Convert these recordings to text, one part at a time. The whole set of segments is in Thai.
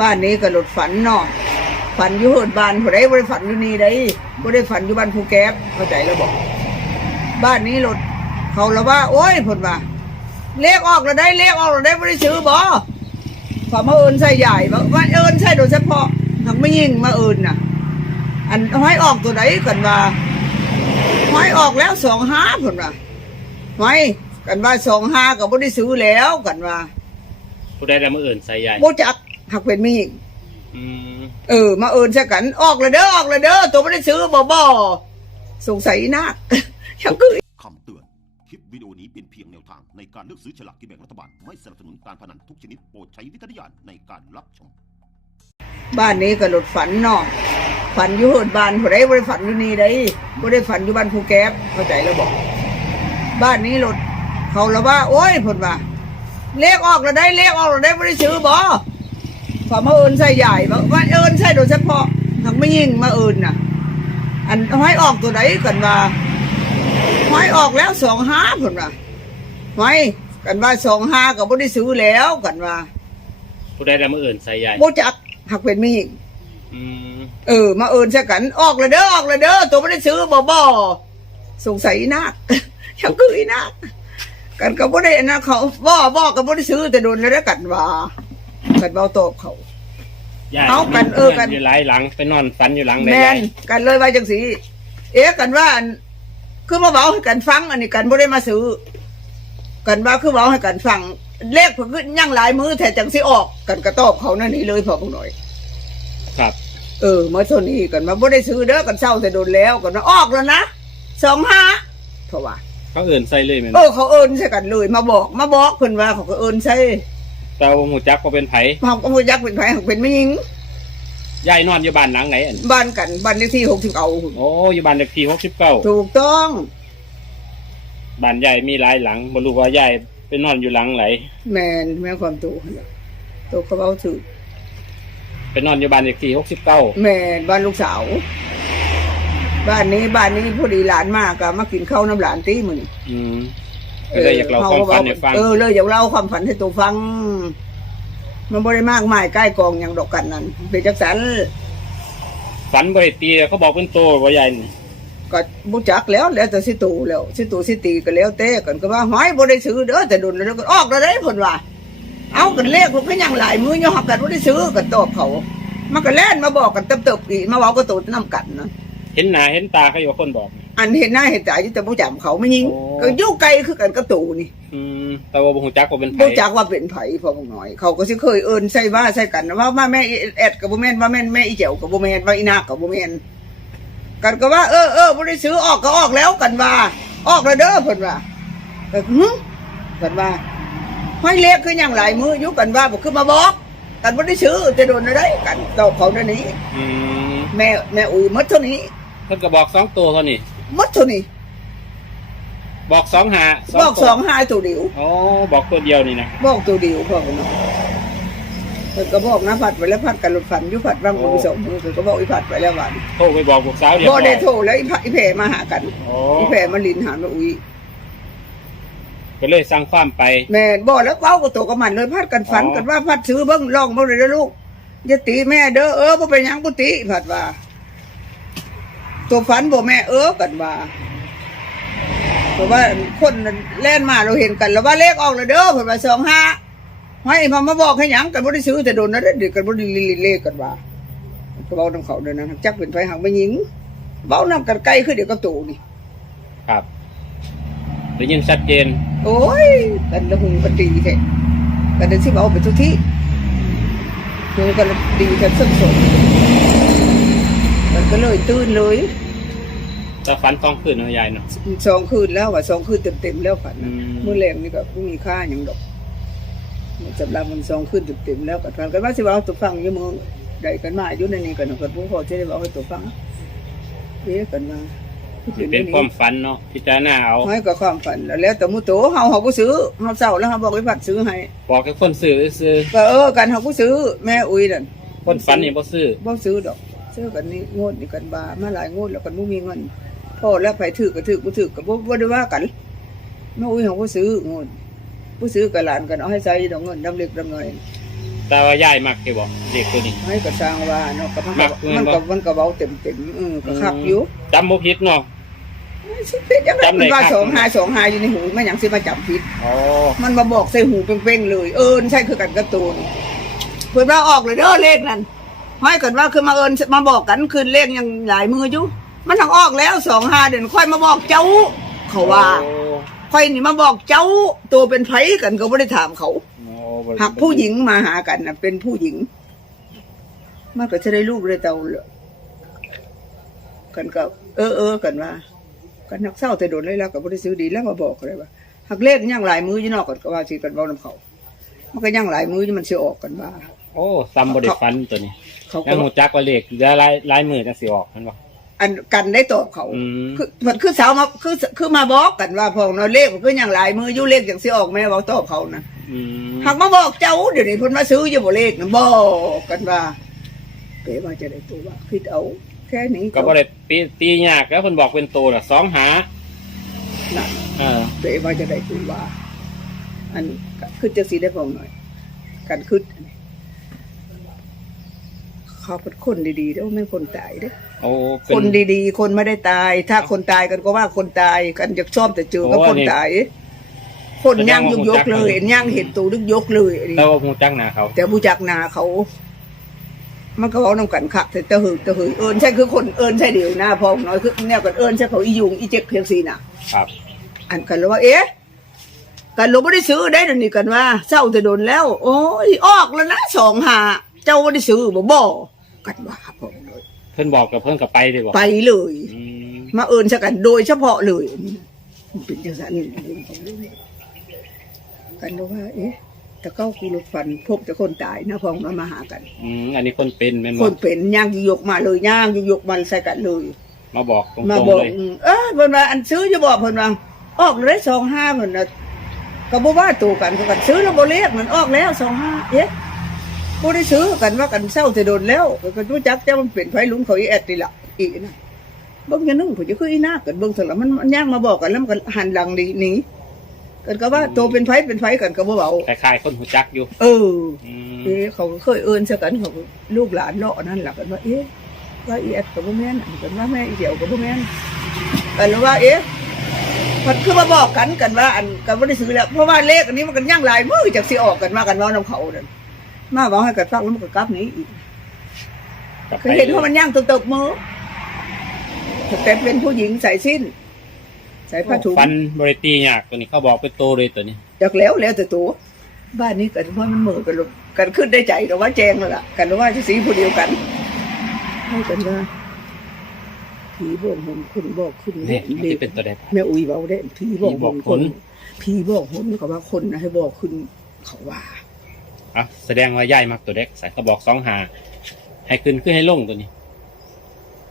บ้านนี้ก็หลุดฝันเนาะฝันอยู่เฮิดบ้านผู้ใดบ่ได้ฝันอยู่นี่ได้บ่ได้ฝันอยู่บ้านภูแก๊บเข้าใจแล้วบอก บ้านนี้หลุดเขาละว่า โอ้ยเพิ่นว่าเลขออกแล้วได้เลขออกแล้วได้บ่ได้ซื้อบ่พอมาเอิ้นใส่ใหญ่บ่ว่าเอิ้นใส่โดยเฉพาะหักไม่ยิ่งมาเอิ้นน่ะ อันห้อยออกตัวไหนกันว่าห้อยออกแล้ว25เพิ่นว่าห้อยกันว่า25ก็บ่ได้ซื้อแล้วกันว่าผู้ใดได้มาเอื่นใส่ใหญ่บ่จัก หักเป็นมียิ่งอืมเออ มาเอินซะกัน ออกเลยเด้อ ออกเลยเด้อ ตัวไม่ได้ซื้อบ่บ่สงสัยนักยังคือ คำเตือน คลิปวิดีโอนี้เป็นเพียงแนวทางในการเลือกซื้อฉลากกินแบ่งรัฐบาล ไม่สนับสนุนการพนันทุกชนิดโปรดใช้วิจารณญาณในการรับชม บ้านนี้ก็หลุดฝันเนาะฝันอยู่เฮิดบ้านผู้ใดบ่ได้ฝันอยู่นี่ได้บ่ได้ฝันอยู่บ้านภูแก๊บเข้าใจแล้วบอก บ้านนี้หลุดเขาละว่า โอ้ยเพิ่นว่าเลขออกแล้วได้เลขออกแล้วได้บ่ได้ซื้อบ่ พอมาเอินใส่ใหญ่บ่ว่าเอินใส่โดยเฉพาะหักไม่ยิ่งมาเอินน่ะ อันห้อยออกตัวไหนกันว่าห้อยออกแล้ว25เพิ่นว่าห้อยกันว่า25ก็บ่ได้ซื้อแล้วกันว่าผู้ใดได้มาเอื่นใส่ใหญ่บ่จักหักเป็นมียิ่งอืมเออ มาเอินซะกันออกเลยเด้อออกเลยเด้อตัวไม่ได้ซื้อบ่บ่สงสัยนักยังคืออีนักกันก็บ่ได้นะเขาบ่บ่ก็บ่ได้ซื้อแต่โดนแล้วกันว่า กันเบาตอบเขาใหญ่เอากันเออกันอยู่หลายหลังไปนอนฝันอยู่หลังใดแมใหญ่นกันเลยว่าจังสีเอ๊ะกันว่าอันคือมาเบาให้กันฟัง อันนี้กันบ่ได้มาซื้อกันว่าคือเบาให้กันฟังเลขเพิ่นคือยังหลายมือแต่จังสิออกกันก็ตอบเขานั่นนี่เลยพอพวกหน่อย ครับ เออเมื่อเท่านี้กันมาบ่ได้ซื้อเด้อกันเศร้าแต่โดนแล้วกันว่าออกแล้วนะสองห้าเพราะว่า เขาเอื่นใส่เลยแม่นเออเขาเอินใส่กันเลย มาบอกมาบอกเพิ่นว่าเขาก็เอินใส่ แต่ว่าหมูจักก็เป็นไผเขาก็บ่อยักเป็นไผเขาเป็นไม่ยิงยายนอนอยู่บ้านหลังไหนอันบ้านกันบ้านเลขที่หกสิบเก้าโอ้อยู่บ้านเลขที่หกสิบเก้าถูกต้องบ้านใหญ่มีหลายหลังบ่รู้ว่ายายไปนอนอยู่หลังไหนแมนแม่ความตัวตัวเขาเอาถือไปนอนอยู่บ้านเลขที่หกสิบเก้าแม่นบ้านลูกสาว บ้านนี้บ้านนี้พอดีหลานมากก็มากินข้าวน้ำหลานตีมือนี่อืม ก็เลยอยากเล่าความฝันให้ฟัง เออเลยอยากเล่าความฝันให้ตัวฟัง มันบ่ได้มากมายใกล้กองอย่างดอกกันนั้นเป็นจักสันฝันบริตีเขาบอกเป็นโตว่าใหญ่นี่ก็บุจักแล้วแล้วแต่สิตูแล้วสิตูสิตีก็แล้วแต่กันก็ว่าหอยบ่ได้ซื้อเด้อแต่ดุนแล้วก็ออกแล้วได้ผลว่า เอากันเลขพวกก็ยังหลายมือย่อกันบ่ได้ซื้อกันตอบเขา มันก็แล่นมาบอกกันเติบๆอีกมาเว้าก็ตูดนํกันนะเห็นหน้าเห็นตาเขาอยู่คนบอก อันเห็นหน้าเห็นตาอยู่แต่บ่จำเขาไม่ยิงโอ้ ก็อยู่ไกลคือกันกับตูนี่อืมแต่ว่าบ่ฮู้จักว่าเป็นไผบ่จักว่าเป็นไผพอพวกน้อย เขาก็สิเคยเอิ้นใส่ว่าใส่กันนะว่าว่าแม่แอดก็บ่แม่นว่าแม่นแม่อีเจียวก็บ่แม่นว่าอีนาคก็บ่แม่นกันก็ว่า เออเออบ่ได้ซื้อออกก็ออกแล้วกันว่า ออกแล้วเด้อเพิ่นว่าแต่หึกันว่าห้อยเล็กคือหยังหลายมืออยู่กันว่าบ่คือมาบอก กันบ่ได้ซื้อแต่โดนอะไรกันตอบเขาเดี๋ยวนี้ อืมแม่แม่อุ้ยหมดเท่านี้ เพิ่นก็บอกสองตัวเท่านี้ห มดเท่านี้บอกสองหาบอกตัวสองห้าตัวเดียวอ๋อบอกตัวเดียวนี่นะบอกตัวเดียวพ่อกันเนาะเพิ่นก็บอกนะพัดไปแล้วพัดกันรถฝันอยู่พัดบางคนสองมือเพิ่นก็บอกอีพัดไปแล้วว่าโทรไปบอกลูกสาวเดียวบ่ได้โทรแล้วอีพะอีแผ่มาหากันอ๋ออีแผ่มาลินหามาอุ้ยก็เลยสั่งความไป แม่บ่แล้วเว้าก็ตัวกับมันเลยพัดกันฝันอ๋อกันว่าพัดซื้อเบิ่งลองเบิ่งเลยนะลูกอย่าตีแม่เด้อเออบ่เป็นหยังบ่ตีพัดว่า ตัวฝันบ่แม่เออกันว่าเพราะว่าคนแล่นมาเราเห็นกันแล้วว่าเลขออกแล้วเด้อเพิ่นว่า25ให้พอมาบอกให้หยังกันบ่ได้ซื้อแต่โดนนั้นเด็กกันบ่ได้เลขกันว่าก็เว้านำเขาเด้อนะจักเป็นไผหักบ่หญิงเว้านำกันไกลคือเดี๋ยวกับตูนี่ครับได้ยินชัดเจน โอ้ยกันละหุงกันดีแท้กันเดินสิเว้าไปทุกที่หุงกันดีกันสมสมมันก็เลยตื่นเลย แต่ฝันต้องขึ้นเนาะยายเนาะ สองคืนแล้วว่าสองคืนเต็มๆแล้วฝันน่ะอืม มื้อแรงนี่ก็บ่มีค่าหยังดอกมันสำหรับมันสองคืนเต็มๆแล้วก็ฟังกันว่าสิเว้าให้ตัวฟังอยู่มื้อใดกันมาอยู่ในนี้กันเนาะกันบ่พอจะได้เว้าให้ตัวฟังเอ๊ะกันมาเป็นความฝันเนาะพิจารณาเอาให้กับความฝันแล้วแล้วแต่มุโตเฮาเฮาบ่ซื้อเฮาเศร้าแล้วเฮาบอกให้ผัดซื้อให้ บอกให้คนซื้อซื้อก็เออกันเฮาบ่ซื้อแม่อุ้ยนั่นคนฝันนี่บ่ซื้อบ่ซื้อดอก ซื้อกันนี่งวดนี่กันบามาหลายงวดแล้วกันบ่มีเงิน พอแล้วไผถือก็ถือบ่ถือก็บ่บ่ได้ว่ากันแม่อุ้ยเฮาบ่ซื้องวดบ่ซื้อกับหลานกันเอาให้ใส่ดอกเงินดำเล็กดำน้อยแต่ว่ายายมักอยู่บ่เด็กตัวนี้ให้ก็สร้างว่าเนาะก็มันมัก็กเงินมันบ่ก็มันก็เว้าเต็มเต็มๆอือก็คักอยู่จำบ่ผิดเนาะสิผิดจังได๋จำได้มันว่าคักสองหาสองหาอยู่ในหูมันหยังสิมาจำผิดอ๋อมันมาบอกใส่หูเป้งๆเลย เอินใช่คือกันการะตูนเพิ่นว่าออกเลยเด้อเลขนั้นห้อยกันว่าคือมาเอินมาบอกกันคืนเลขยังหลายมืออยู่ มันทางออกแล้วสองห้าเดือนค่อยมาบอกเจ้า เขาว่าโอ้ค่อยนี่มาบอกเจ้า ตัวเป็นไผกันก็ไม่ได้ถามเขาโอ้บ่หากผู้หญิงมาหากันนะเป็นผู้หญิง มันก็จะได้ลูกได้เต่าเลยกันก็ เออเออกันว่า กันนักเศร้าแต่โดนเลยแล้วก็บ่ได้ซื้อดีแล้วมาบอกเลยว่าหักเลขยังหลายมืออยู่เนอกกันก็ว่าสิกันเว้านำเขา มันก็ยังหลายมืออยู่มันสิออกกันว่า โอ้ซ้ำบ่ได้ฟันตัวนี้เขายัก็งหูจักว่าเลขเหลือหลายหลายมือจังสิออกมันบ่อั นกันได้ตอบเขาอืม คือมันคือสาวมาคือคือมาบอกกันว่าพองเนาะเลขมันก็ยังหลายมืออยู่เลขอย่างสิออกแม่เว้าตอบเขานะอืมหากมาบอกเจ้าเดี๋ยวนี้เพิ่นมาซื้ออยู่บ่เลขนะบอกกันว่าเป๋ว่าจะได้ตัวว่าคิดเอา แค่นี้ก็บ่ได้ตีตียากแล้วเพิ่นบอกเป็นตัวละสองหาน่ะเออเป๋ว่าจะได้ตัวว่า อันก็คือจังสีได้พองหน่อย กันคิดอันนี้เขาเป็นคนดีๆเด้อไม่คนตายเด้อ โอ้เป็คนดีๆ คนไม่ได้ตาย ถ้าคนตายกันก็ว่าคนตายกันจะชอบแต่เจอก็โอ้คนนี่ตาย คนย่างยกยกแสดงว่าเลยย่างเห็นตูดึกยกเลยอันนี้แต่ว่าหูจักหน้าเขา แต่ผู้จักหนาเขา มันก็เอานำกันคักแต่ตะหึตะหึเอิญใช่คือคนเอิญใช่เดียวหน้าพองน้อยคือแนวกันเอิญใช่เขาอียุงอีเจ็กเพียงสีน่ะ ครับ อันกันแล้วว่าเอ๊ะกันเราไม่ได้ซื้อได้เดี๋ยวนี้กันว่าเจ้าจะโดนแล้ว โอ้ยออกแล้วนะสองหาเจ้าไม่ได้ซื้อบ่บ่กันว่าพองน้อยเพิ่นบอกกับเพิ่นก็ไปเลยบ่ไปเลย อืมมาเอิญชะกันโดยเฉพาะเลยมันเป็นจังสันกันแล้วว่า เอ๊ะแตะเก้ากูรถฟันพบแต่คนตายนะพองมามาหากัน อืมอันนี้คนเป็นแม่นคบ่นเป็นย่างยกมาเลยย่างยกมาใส่กันเลย มาบอกตรมางบอกๆเลยอืมเออเพิ่นว่าอันซื้อจะบอกเพิ่นว่าออกเลยสองห้าเพิ่นน่ะก็บ่ว่าตัวกันก็กันซื้อแล้วบ่เรียกมันออกแล้วสองห้าเอ๊ะ บ่ได้ซื้อกันว่ากันเศร้าจะโดนแล้วก็รู้จักแต่มันเป็นไผลุงเขาอีแอดนี่ล่ะอีนะเบิ่งอย่างนึงเพิ่นจะคืออีนากันเบิ่งซั่นล่ะมันมันย่างมาบอกกันแล้วมันก็หันหลังหนีหนีกันก็ว่าตัวเป็นไผเป็นไผกันก็บ่เว้าคล้ายๆคนหูจักอยู่ เอออืมเอ๊ะเขาก็เคยเอินซะกันเขาก็ลูกหลานเลาะนั่นหลักกันว่าเอ๊ะว่าอีแอดกับพ่แม่นอันกันว่าแม่อีเดียวกับพ่แม่นกันว่าเอ๊ะมันคือมาบอกกันกันว่าอันกันว่าได้ซื้อแล้วเพราะว่าเลขอันนี้มันกันย่างหลายมือจากสิออกกันมากันว่าน้ำเขานั่น มาบอกให้กันฟังแล้วมันก็กลับหนี้อีกกลับเคไปยเห็นว่ามันย่างตบๆมือแต่เป็นผู้หญิงใส่สิ้น ใส่ผ้าถุงฟันบริตียากตัวนี้เขาบอกเป็นตัวเลยตัวนี้จากแล้วแล้วแต่ตัวบ้านนี้กันว่ามันเหมือกันลงกันขึ้นได้ใจแต่ว่าแจงแล้วล่ะกันว่าจะสีผู้เดียวกันให้กันว่าผีบอกหนคนบอกขึ้นเนี่ยมันเด็จะเป็นตัวใดแม่อุ้ยเบาได้ผีบอกหนคนผีบอกหนผีบอกหนเขาว่าคนนะให้บอกขึ้นเขาว่า อะแสดงว่าย่ายมักตัวเด็กใส่เขาบอกสองหาให้ขึ้นขึ้นให้ลงตัวนี้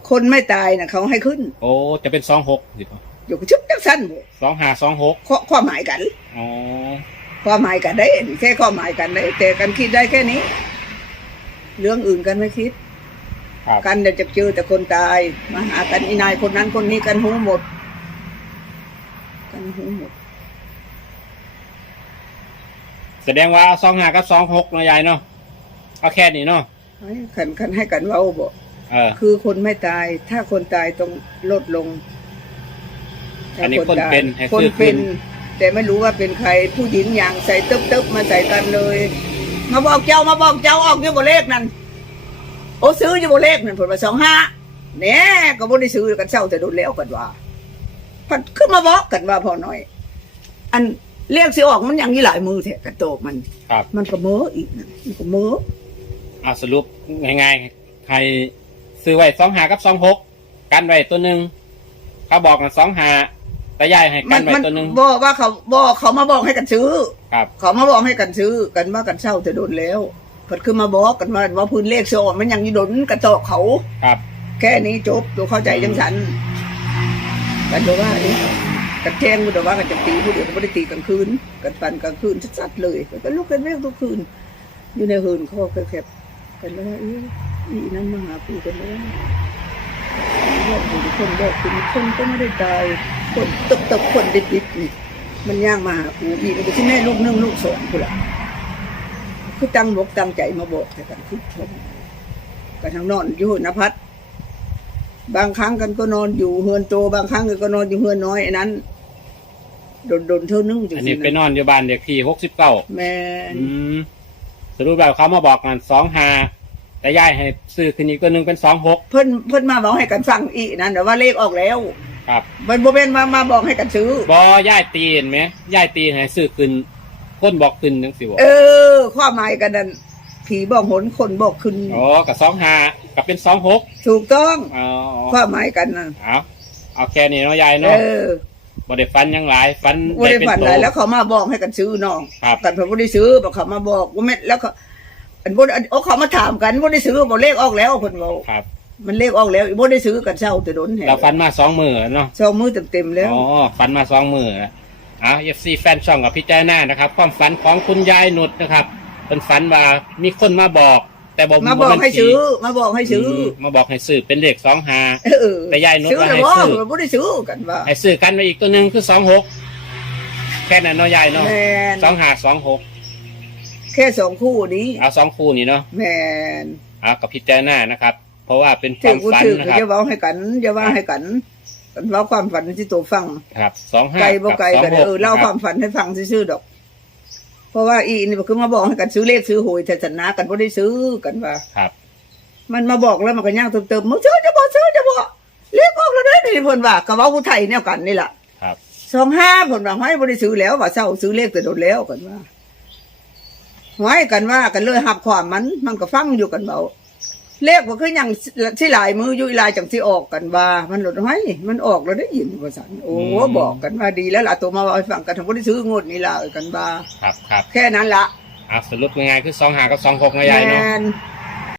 คนไม่ตายนะเขาให้ขึ้น โอ้จะเป็นสองหกสิบอยู่กับชุบจักสั้นบ่สองหาสองหกข้อความหมายกันอ๋อความหมายกันได้ แค่ความหมายกันได้ แต่กันคิดได้แค่นี้ เรื่องอื่นกันไม่คิดครับกันเดี๋ยวจะเจอแต่คนตาย มาหากันอีนายคนนั้นคนนี้กันหูหมด กันหูหมด แสดงว่าเอาสองหากับสองหกเนาะยายเนาะเอาแค่นี้เนาะให้ขันขันให้กันเว้าบอกเออ คือคนไม่ตาย ถ้าคนตายต้องลดลงอันนี้คนเป็นให้คนซื้อคืเป็นนแต่ไม่รู้ว่าเป็นใครผู้หญิงอย่างใส่ตึ๊บตึ๊บมาใส่กันเลย มาบอกเจ้ามาบอกเจ้าออกยี่บเลขนั่นโอ้ซื้อยี่บเลขนั่นผลมาสองห้าเนี่ยก็บ่ได้ซื้อกันเช่าแต่โดนแล้วกันว่าพันขึ้นมาบอกกันว่าพอน้อย อัน เรียกสิออกมันยังยี่หลายมือแทะกระโตกมัน ครับ มันก็เม้ออีกนะมันก็เม้อเอาสรุปง่ายๆ ใครซื้อไว้สองหากับสองหกกันไว้ตัวหนึ่งเขาบอกกันสองหาแต่ยายให้มักันนไว้มันตัวหนึ่งบอกว่าเขาบอกเขามาบอกให้กันซื้อ ครับ เขามาบอกให้กันซื้อกันว่ากันเช่าจะโดนแล้วเพิ่นคือมาบอกกันว่าว่าพื้นเลขโซนมันยังอยี่ดนกระโตกเขา ครับ แค่นี้จบตัวเข้าใจจังสันกันบอกว่านี่ กันแจ้งกูแต่ว่ากันจะตีผู้เดียวไม่ได้ตีกลางคืนกันปันกลางคืนชัดๆเลยกันลุกกันเรียกทุกคืน อยู่ในหืนเขาแคบๆกันแล้วว่าเอ๊ะอีนั้นมาหากูกันแล้วบอกอยู่คนบอกคุณคนก็ไม่ได้ตายคนตบตบคนดิบๆนี่มันย่างมาหากูอีกแล้วก็ที่แม่ลูกนึ่งลูกสองกูละคือตั้งบกตั้งใจมาบอกแต่กันคือชมกันทั้งนอนอยู่นภัสบางครั้งกันก็นอนอยู่เฮือนโตบางครั้งกันก็นอนอยู่เฮือนน้อยไอันนั้น โดนโดนๆเท่านึงจังอันสินี้ไปนอนอยู่บ้านเด็กที่หกสิบเก้าแม่นอืมสรุปแล้วเขามาบอกกันสองหาแต่ย้ายให้ซื้อขึ้นอีกตัวหนึ่งเป็นสองหกเพิ่นเพิ่นมาบอกให้กันฟังอีกนั่นแต่ว่าเลขออกแล้ว ครับมันบ่เป็นมามาบอกให้กันซื้อ บอย่ายตีเห็นไหมย่ายตีให้ซื้อขึ้นคนบอกขึ้นจังสิบเออ ความหมายกันนั่นผีบอกหนคนบอกขึ้นอ๋อกับสองหากับเป็นสองหกถูกต้อง อ๋อความหมายกันนั่นเอาเอาแค่นี้เนาะยายเอเนาะอ บ่ได้ฟันหยังหลายฟันบ่ได้เป็นฝันโตอะไรแล้วเขามาบอกให้กันซื้อน้องครับ กันเพิ่นบ่ได้ซื้อบอกเขามาบอกว่าแม่นแล้วเขาอันบ่อันเอาเขามาถามกันบ่ได้ซื้อบ่เลขออกแล้วเพิ่นบอกครับมันเลขออกแล้วบ่ได้ซื้อกันเช้าแต่โดนแหเราฟันมาสองมือเนาะสองมือเต็มๆแล้วอ๋อฟันมาสองมืออะเอฟซีแฟนช่องกับพิจารณานะครับ ความฝันของคุณยายนุชนะครับเป็นฝันว่ามีคนมาบอก แต่บอกมาบอกให้ซื้อ มาบอกให้ซื้อมมาบอกให้ซื้อเป็นเลขสองหาเออแต่ยายนุชซื้อว่าแล้วให้บ่ซื้อบ่ได้ซื้อกันว่าให้ซื้อกันไปอีกตัวหนึ่งคือสองหกแค่นั้นเนาะยายเนาะแม่นสองหาสองหกแค่สองคู่นี้เอาสองคู่นี่เนาะแม่นเอากับพิจารณานะครับ เพราะว่าเป็นคถืวาอมกูฝันถือนะก็ครับจะเว้าให้กันจะว่าให้กันกันเว้าความฝันที่ตัวฟังครับสองห้าไกลบ่ไกลกับกันสองหกเออเล่าความฝันให้ฟังซื่อๆดอกเพ ราะว่าอีนี่มันคือมาบอกให้กันซื้อเลขซื้อหวยแต่ชนะกันบ่ได้ซื้อกันว่า ครับ มันมาบอกแล้วมันก็ย่างเติมๆมึงซื้อจะบ่ซื้อจะบ่เลขออกแล้วเด้อนี่เพิ่นว่าก็เว้าผู้ไทยแนวกันนี่ล่ะครับสองห้าเพิ่นว่าให้บ่ได้ซื้อแล้วว่าเศร้าซื้อเลขแต่โดนแล้วกันว่าหวยกันว่ากันเลยหับความมันมันก็ฟังอยู่กันเบา เลขว่าคือหยังสิหลายมืออยู่อีหลายจังสิออกกันว่า มันหลุดให้มันออกแล้วได้ยินว่าซั่นโอ้บอกกันว่าดีแล้วล่ะตัวมาเอาให้ฟังกันทั้งบ่ได้ซื้องวดนี้ล่ะเอ้ยกันว่าครับครับแค่นั้นละเอาสรุปง่ายๆคือสองหากับสองหกนะยายเนาะแม่น